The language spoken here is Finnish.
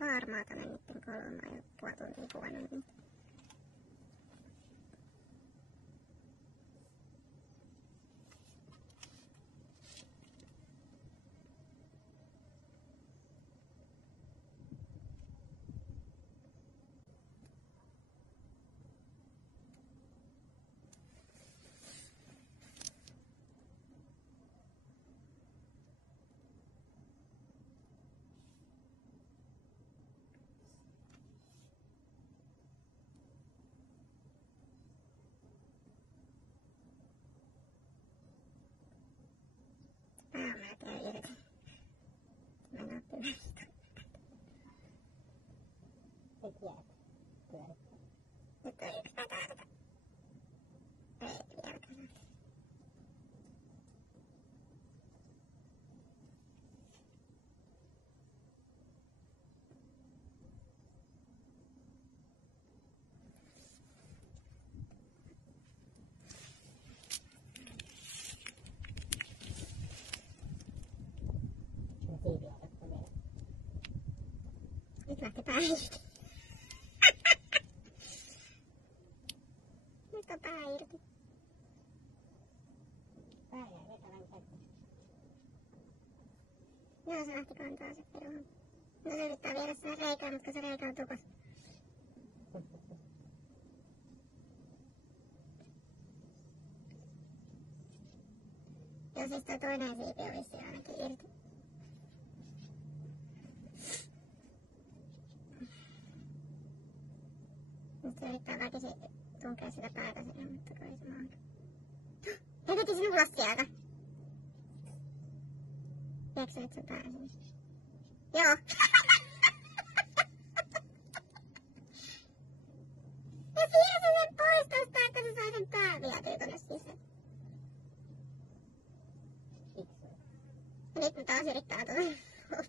Harmaata mä nytten kolmaa jo puoli tuntia puhunut niitä. Mä teen irti. Mä en oo pyöristä. Et jäät pyörittää. Nyt on yksi pätärtä. Ei vieläkään. Siiviä otatko vielä? Nyt lähti pää irti. Nyt on pää irti. Pää jää vetävän käteen. Joo, se lähti kantaa se peruun. No se yrittää viedä sen reikään, mutta se reikä on tukos. Joo, siis toi toinen siipi on vissiin ainakin irti. Nyt se yrittää väkisin tunkea sitä päätä sinne, mutta kai se mahdu. He veti sinun ulos sieltä. Viekö se nyt sen pää sinne? Joo. Ja siirsi sen pois tosta, että se sai sen pää vietyä tonne sisään. Fiksua. Ja nyt ne taas yrittää tulla.